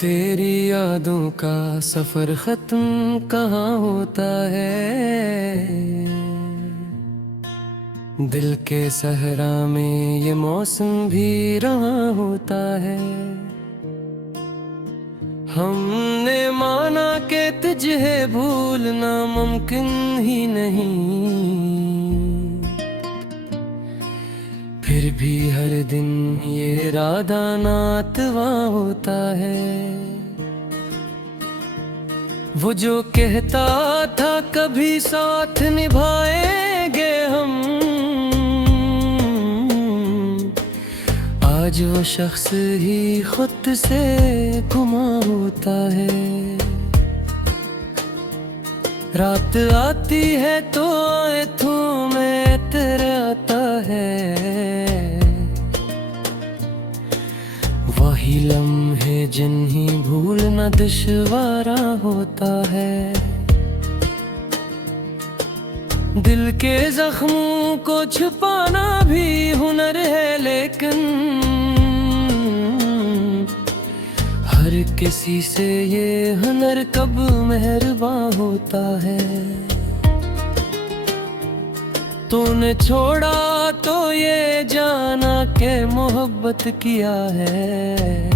तेरी यादों का सफर खत्म कहाँ होता है। दिल के सहरा में ये मौसम भी रहा होता है। हमने माना कि तुझे भूलना मुमकिन ही नहीं, फिर भी हर दिन ये इरादा नातवा होता है। वो जो कहता था कभी साथ निभाएंगे हम, आज वो शख्स ही खुद से गुमा होता है। रात आती है तो आए तू मैं तेरे आता है। वही लम्हे जिन्हें भूलना दुश्वारा होता है। दिल के जख्मों को छुपाना भी हुनर है, लेकिन हर किसी से ये हुनर कब मेहरबान होता है। तूने छोड़ा तो ये जाना के मोहब्बत किया है,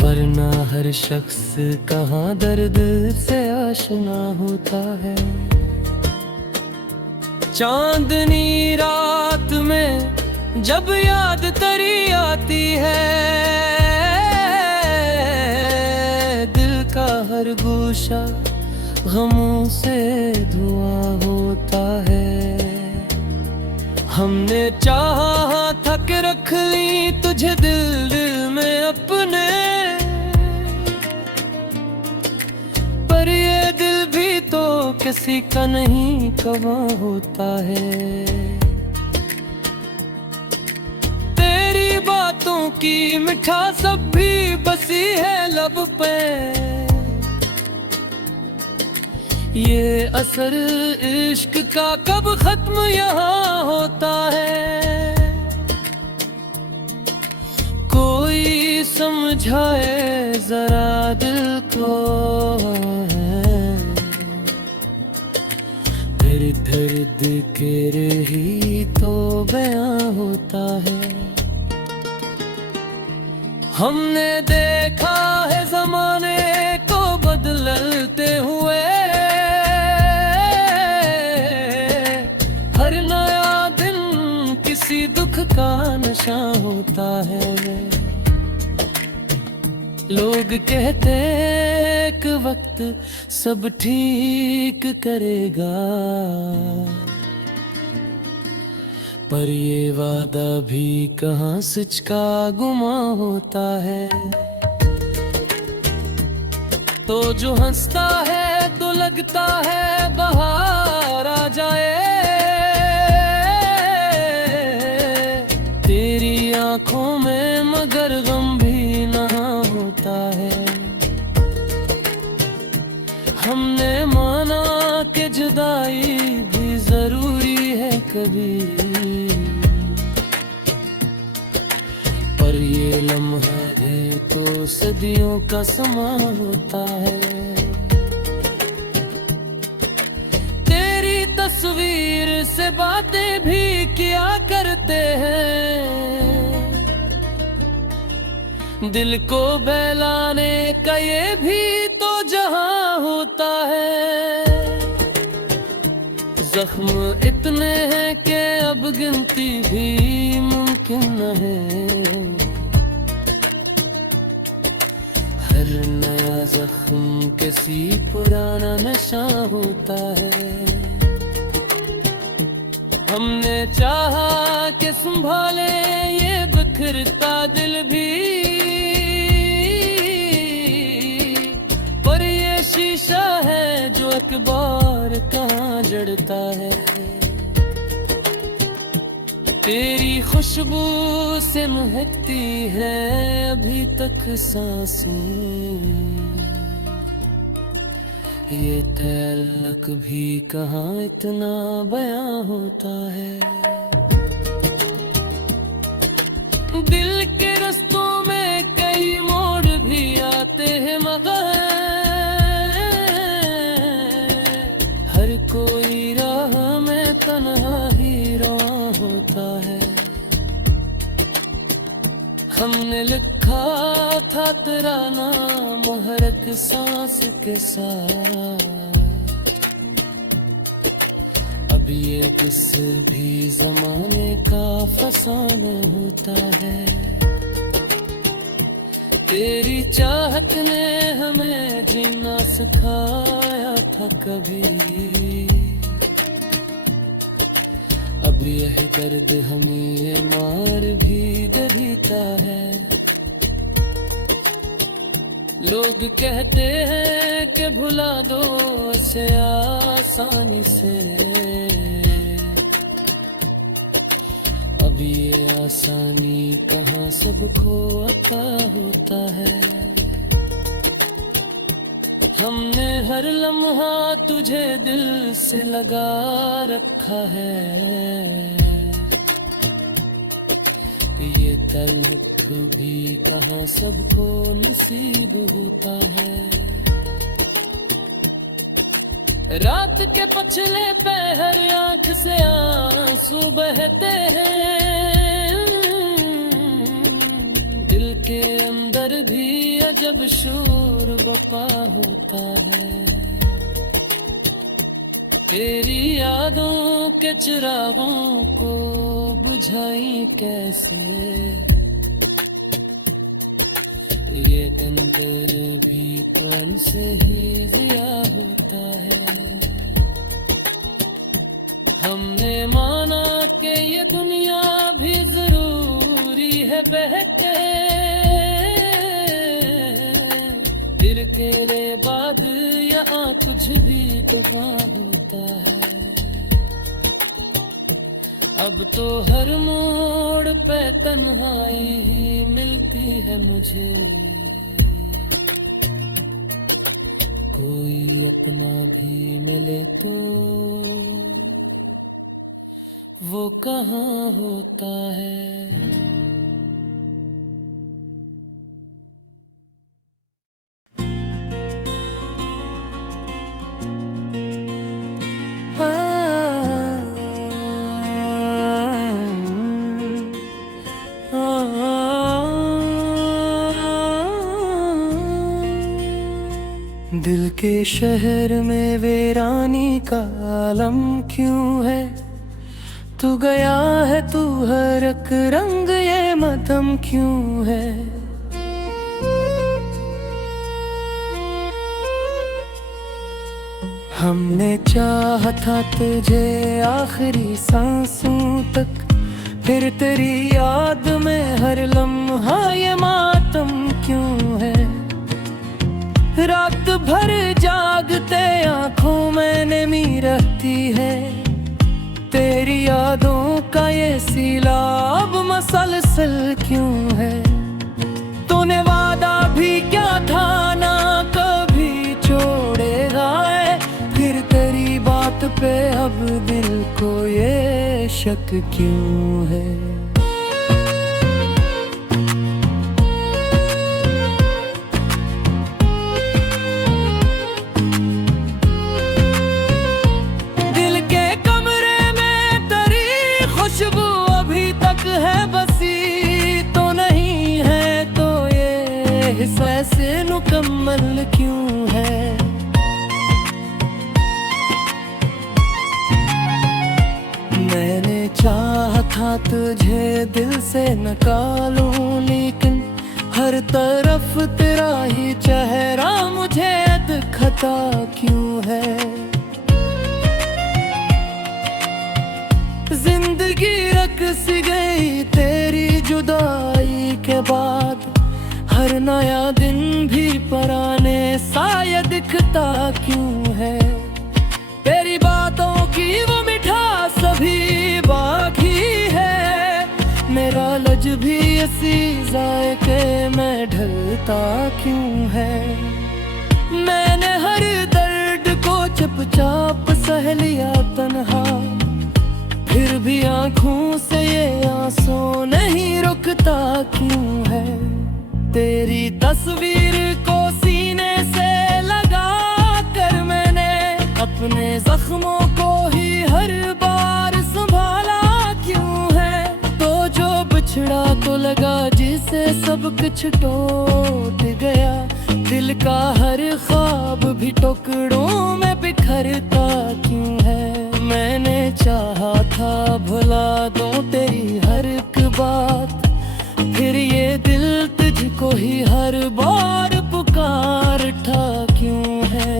वरना हर शख्स कहाँ दर्द से आशना होता है। चांदनी रात में जब याद तेरी आती है, दिल का हर गोशा गमों से धुआं होता है। हमने चाहा था कि रख ली तुझे दिल में अपने, पर ये दिल भी तो किसी का नहीं कवा होता है। तेरी बातों की मिठास अब भी बसी है लब पे, ये असर इश्क का कब खत्म यहाँ होता है। कोई समझाए जरा दिल को, तेरे दर्द के रही तो बयां होता है। हमने देखा है जमाने को बदलते हुए, किसी दुख का नशा होता है। लोग कहते एक वक्त सब ठीक करेगा, पर ये वादा भी कहाँ सच का गुमा होता है। तो जो हंसता है तो लगता है बाहर आ जाए, आँखों में मगर गम भी नहा होता है। हमने माना कि जुदाई भी जरूरी है कभी, पर ये लम्हा है तो सदियों का समा होता है। तेरी तस्वीर से बातें भी किया करते हैं, दिल को बहलाने का ये भी तो जहां होता है। जख्म इतने हैं कि अब गिनती भी मुमकिन न है। हर नया जख्म किसी पुराना नशा होता है। हमने चाहा कि संभाले ये बिखरता दिल भी, पर ये शीशा है जो एक बार कहाँ जड़ता है। तेरी खुशबू से महकती है अभी तक सांसें, ये तल्लक भी कहाँ इतना बयां होता है। दिल के रस्तों में हमने लिखा था तेरा नाम हर एक सांस के साथ। अब ये किस भी जमाने का फसाना होता है। तेरी चाहत ने हमें जीना सिखाया था कभी। अब यह दर्द हमें मार भी देता है। लोग कहते हैं कि भुला दो इसे आसानी से। अब ये आसानी कहाँ सबको अता होता है। हमने हर लम्हा तुझे दिल से लगा रखा है। ये तल्ख भी कहाँ सबको नसीब होता है। रात के पछले पहर आँख से आंसू बहते हैं। दिल के अंदर भी अजब शोर बपा होता है। तेरी यादों के चिरागों को बुझाई कैसे। ये अंदर भी कौन से ही जिया होता है। हमने माना कि ये दुनिया भी जरूरी है बहके। फिर तेरे बाद यहाँ कुछ भी दफा होता है। अब तो हर मोड़ पे तन्हाई ही मिलती है मुझे। कोई अपना भी मिले तो वो कहाँ होता है। दिल के शहर में वीरानी का आलम क्यों है। तू गया है तू हर एक रंग ये मदम क्यों है। हमने चाहा था तुझे आखिरी सांसों तक। फिर तेरी याद में हर लम्हा ये मातम क्यों है। रात भर जागते आंखों में नमी रहती है। तेरी यादों का ये सीलाब मसलसल क्यों है। तूने वादा भी क्या था ना कभी छोड़ेगा है। फिर तेरी बात पे अब दिल को ये शक क्यों है। ऐसे मुकम्मल क्यों है। मैंने चाहा था तुझे दिल से निकालूं लेकिन हर तरफ तेरा ही चेहरा मुझे दिखता क्यों है। जिंदगी रक्स गई तेरी जुदाई के बाद। हर नया दिन भी पराने साया दिखता क्यों है। तेरी बातों की वो मिठास अभी बाकी है। मेरा लज भी इसी जायके में ढलता क्यों है। मैंने हर दर्द को चुपचाप सह लिया तन्हा। फिर भी आँखों से ये आंसू नहीं रुकता क्यों है। तेरी तस्वीर को सीने से लगा कर मैंने अपने जख्मों को ही हर बार संभाला क्यों है। तो जो बिछड़ा तो लगा जिसे कुछ टूट गया, दिल का हर ख्वाब भी टुकड़ों में बिखरता क्यों है। मैंने चाहा था भुला दूं तेरी हर एक बात, फिर ये दिल तुझको ही हर बार पुकारता क्यों है।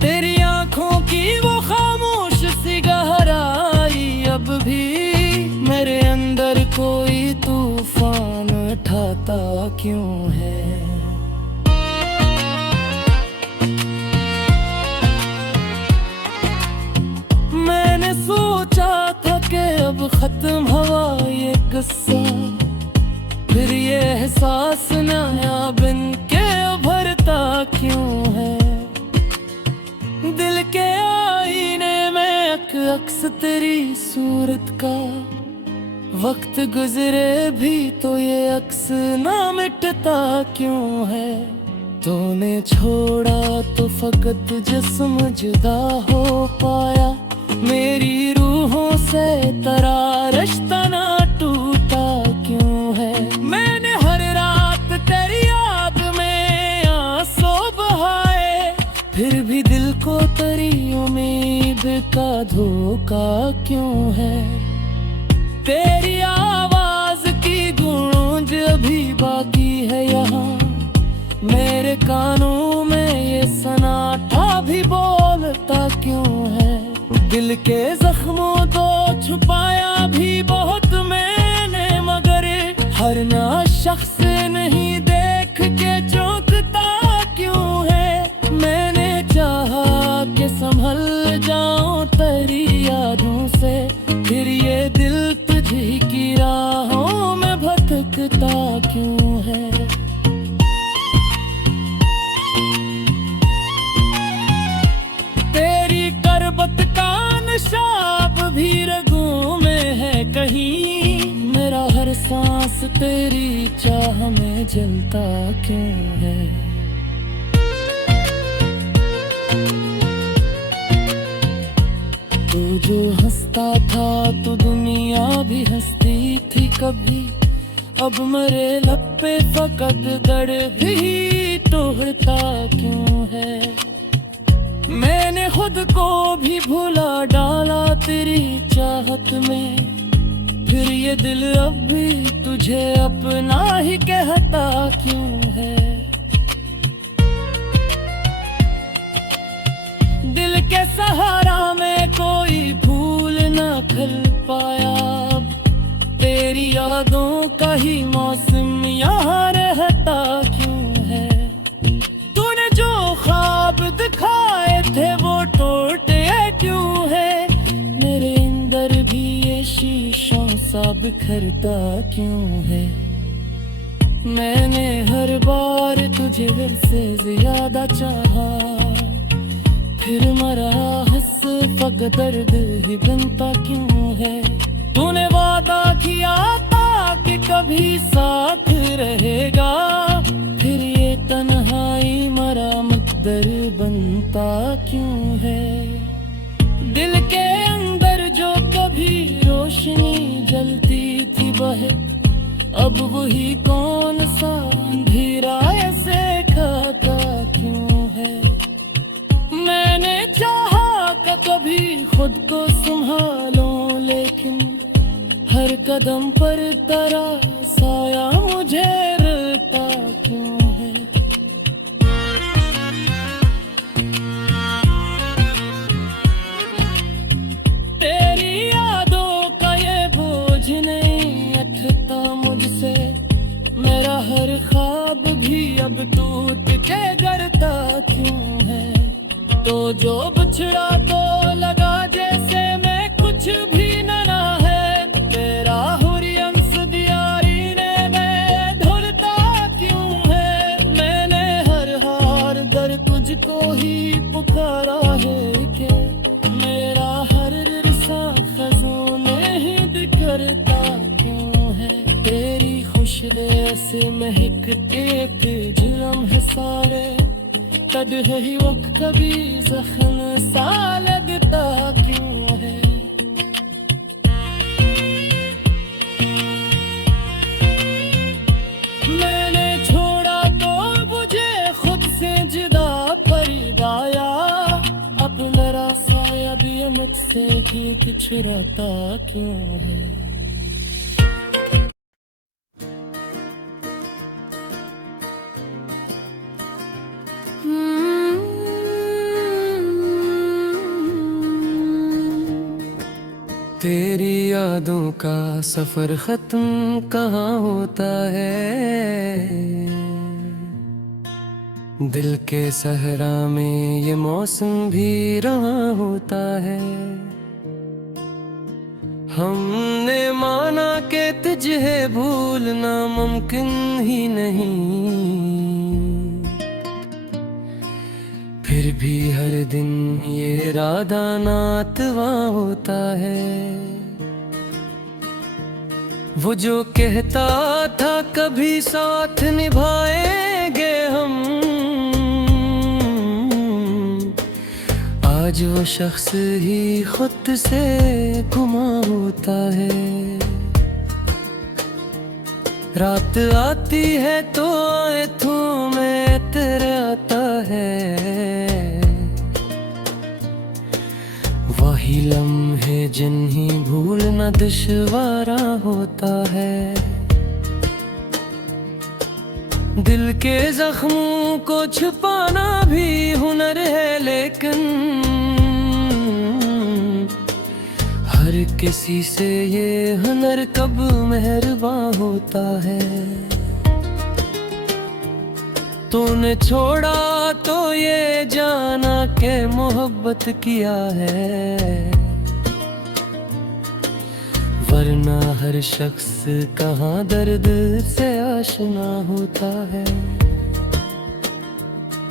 तेरी आंखों की वो खामोश सी गहराई अब भी मेरे अंदर कोई तूफान उठाता क्यों है। मैंने सोचा था कि अब खत्म हुआ ये किस्सा, फिर ये एहसास नया बिन के उभरता क्यों है। दिल के आईने में अक्स तेरी सूरत का, वक्त गुजरे भी तो ये अक्स ना मिटता क्यों है। तूने छोड़ा तो फकत जिस्म जुदा हो पाया, मेरी रूहों से तेरा रिश्ता ना टूटा क्यों है। मैंने हर रात तेरी याद में आंसू बहाए, फिर भी दिल को तेरी उम्मीद का धोखा क्यों है। तेरी आवाज की गूंज अभी बाकी है यहाँ, मेरे कानों में ये सन्नाटा भी बोलता क्यों है। दिल के जख्मों को छुपाया भी बहुत मैंने, मगर हर नया शख्स नहीं देख के चौंकता क्यों है। मैंने चाहा कि संभल जाऊं तेरी यादों से, फिर ये दिल तुझी की राहों में भटकता क्यों है। तेरी करबत का नशाब भी रगों में है कहीं, मेरा हर सांस तेरी चाह में जलता क्यों है। तू जो हंसता था तो दुनिया भी हंसती थी कभी, अब मेरे लब पे फकत दर्द भी तोड़ता क्यों है। मैंने खुद को भी भुला डाला तेरी चाहत में, फिर ये दिल अब भी तुझे अपना ही कहता क्यों है। दिल के सहारा में कोई फूल ना खिल पाया, अब तेरी यादों का ही मौसम यहाँ रहता क्यों है। तूने जो ख्वाब दिखाए थे वो टूटे क्यों है, मेरे अंदर भी ये शीशों सा बिखरता क्यों है। मैंने हर बार तुझे घर से ज्यादा चाहा, फिर मरा हंस फक दर्द ही बनता क्यों है। तूने वादा किया था कि कभी साथ रहेगा, फिर ये तन्हाई मरा मुकद्दर बनता क्यों है। दिल के अंदर जो कभी रोशनी जलती थी बहे, अब वही कौन सा अंधेरा ऐसे खाता क्यों है। मैंने चाहा कि कभी खुद को संभालूं, लेकिन हर कदम पर तेरा साया मुझे रोता क्यों है। तेरी यादों का ये बोझ नहीं उठता मुझसे, मेरा हर ख्वाब भी अब टूट के गिरता क्यों है। तो जो बिछड़ा तो लगा जैसे मैं कुछ भी न है, तेरा हुरियंस दियारी ने मैं ढूंढता क्यों है। मैंने हर हार दर तुझको ही पुकारा है कि मेरा हर रिश्ता खजों में ही बिखरता क्यों है। तेरी खुशबू ऐसे महकते के जुर्म है सारे, तद है ही वक्त कभी जख्म सा लगता क्यों है। मुझसे ही छुराता क्यों है। तेरी यादों का सफर खत्म कहाँ होता है। दिल के सहरा में ये मौसम भी रहा होता है। हमने माना कि तुझे भूलना मुमकिन ही नहीं, फिर भी हर दिन ये इरादा नातवा होता है। वो जो कहता था कभी साथ निभाएंगे हम, आज वो शख्स ही खुद से गुमा होता है। रात आती है तो आए तू मैं तेरे आता है। वही लम्हे जिन्हें भूलना दुश्वारा होता है। दिल के जख्मों को छुपाना भी हुनर है, लेकिन हर किसी से ये हुनर कब मेहरबान होता है। तूने छोड़ा तो ये जाना के मोहब्बत किया है, वरना हर शख्स कहाँ दर्द से आशना होता है।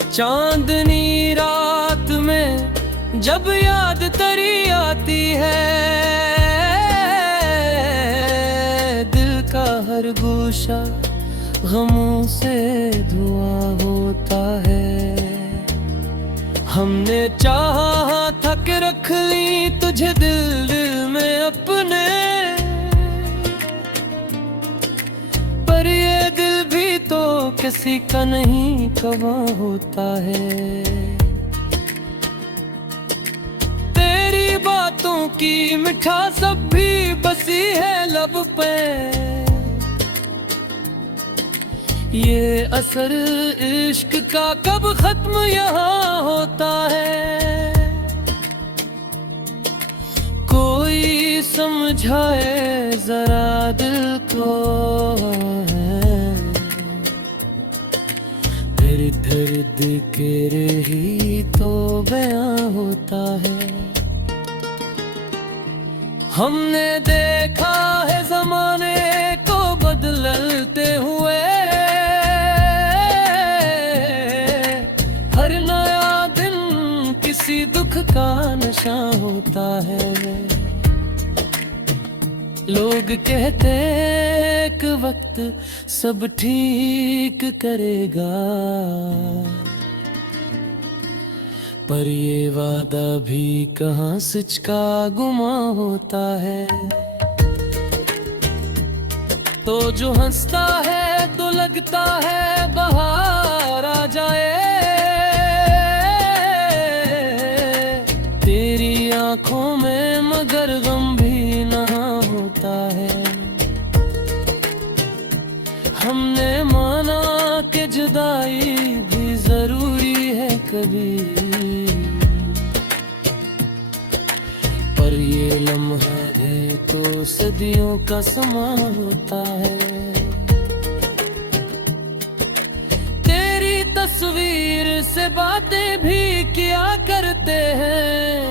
चांदनी रात में जब याद तेरी आती है, दिल का हर गोशा गमों से धुआं होता है। हमने चाहा था कि रख ली तुझे दिल में अपने, पर ये दिल भी तो किसी का नहीं कहाँ होता है। तेरी बातों की मिठास अब भी बसी है लब पे, ये असर इश्क का कब खत्म यहाँ होता है। कोई समझाए जरा दिल को, फिर दर्द के रही तो बयां होता है। हमने देखा है जमाने को बदलते हुए, हर नया दिन किसी दुख का नशा होता है। लोग कहते एक वक्त सब ठीक करेगा, पर ये वादा भी कहाँ सच का गुमा होता है। तो जो हंसता है तो लगता है बाहर आ जाए, तेरी आंखों में मगर गम भी नहा होता है। हमने माना कि जुदाई भी जरूरी है कभी, पर ये लम्हा है तो सदियों का समा होता है। तेरी तस्वीर से बातें भी किया करते हैं,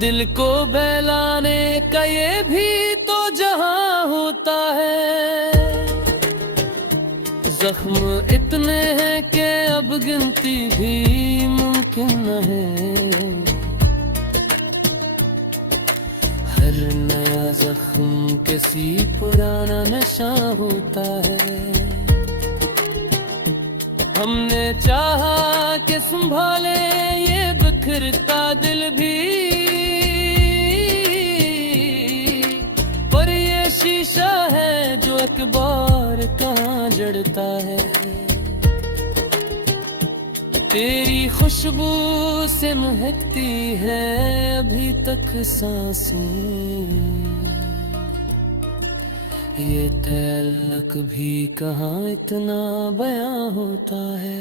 दिल को बहलाने का ये भी तो जहां होता है। जख्म इतने हैं कि अब गिनती भी मुमकिन न है, हर नया जख्म किसी पुराना नशा होता है। हमने चाहा कि संभाले ये बिखरता दिल भी, पर ये शीशा है जो एक बार कहाँ जड़ता है। तेरी खुशबू से महकती है अभी तक सांसें, ये तल्लक भी कहाँ इतना बयां होता है।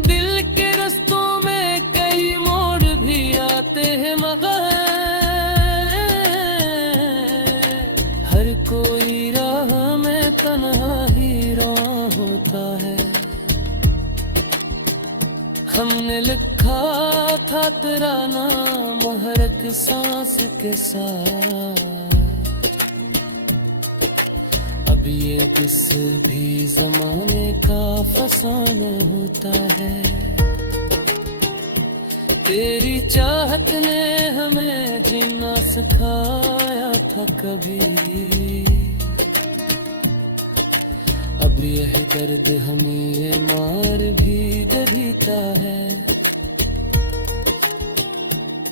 दिल के रस्तों में कई मोड़ भी आते हैं मगर हर कोई राह में तन्हा ही रवां होता है। हमने लिखा था तेरा नाम हर एक सांस के साथ, अब ये किस भी जमाने का फसाना होता है। तेरी चाहत ने हमें जीना सिखाया था कभी, अब यह दर्द हमें मार भी देता है।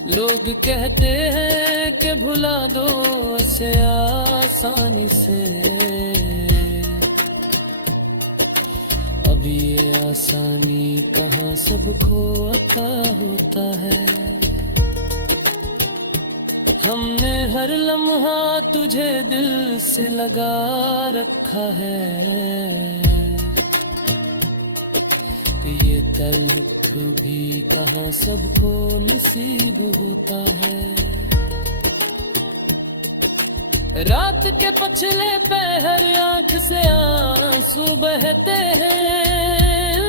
लोग कहते हैं कि भुला दो इसे आसानी से, अब ये आसानी कहाँ सबको अता होता है। हमने हर लम्हा तुझे दिल से लगा रखा है, ये तल्लुक भी कहाँ सबको नसीब होता है। रात के पछले पहर आंख से आंसू बहते हैं,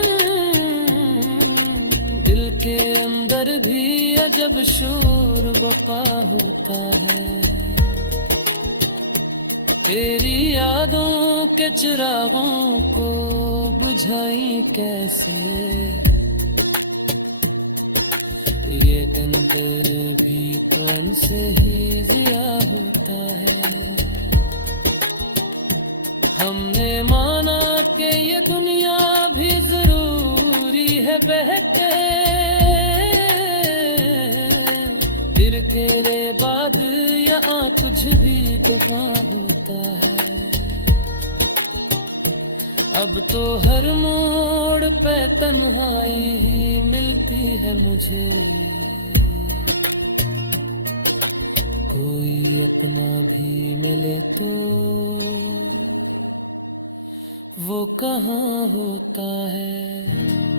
दिल के अंदर भी अजब शोर बपा होता है। तेरी यादों के चिरागों को बुझाई कैसे, ये अंदर भी कौन से ही जिया होता है। हमने माना कि ये दुनिया भी जरूरी है बहके, फिर तेरे बाद यहाँ कुछ भी दुआ होता है। अब तो हर मोड़ पे तन्हाई ही मिलती है मुझे, कोई अपना भी मिले तो वो कहाँ होता है।